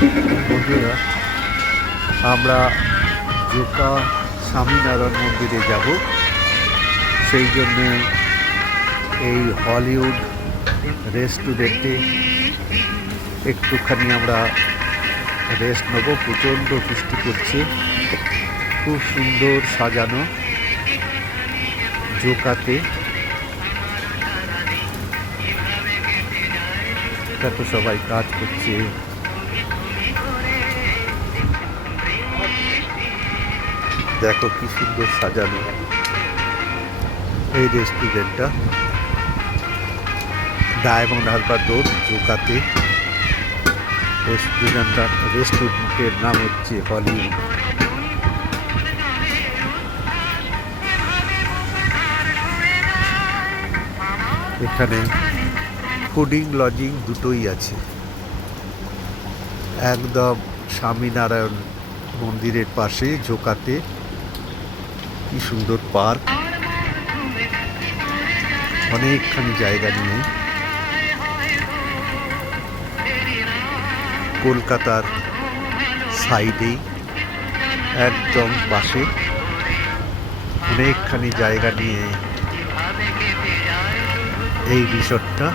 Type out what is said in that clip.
বন্ধুরা, আমরা জোকা স্বামীনারায়ণ মন্দিরে যাব। সেই জন্যে এই হলিউড রেস্টুরেন্টে একটুখানি আমরা রেস্ট নেব। প্রচণ্ড বৃষ্টি পড়ছে, খুব সুন্দর সাজানো জোকাতে। তো সবাই কাজ করছে। দেখো কি সুন্দর সাজানো এই রেস্টুরেন্টটা, ডায়মন্ড হারবার রোড জোকাতে। রেস্টুরেন্টের নাম হচ্ছে হলিউড। এখানে ফুডিং লজিং দুটোই আছে। একদম স্বামীনারায়ণ মন্দিরের পাশে জোকাতে। কি সুন্দর পার্ক, অনেকখানি জায়গা নিয়ে। কলকাতার সাইডেই একদম পাশে, অনেকখানি জায়গা নিয়ে এই রিসর্টটা।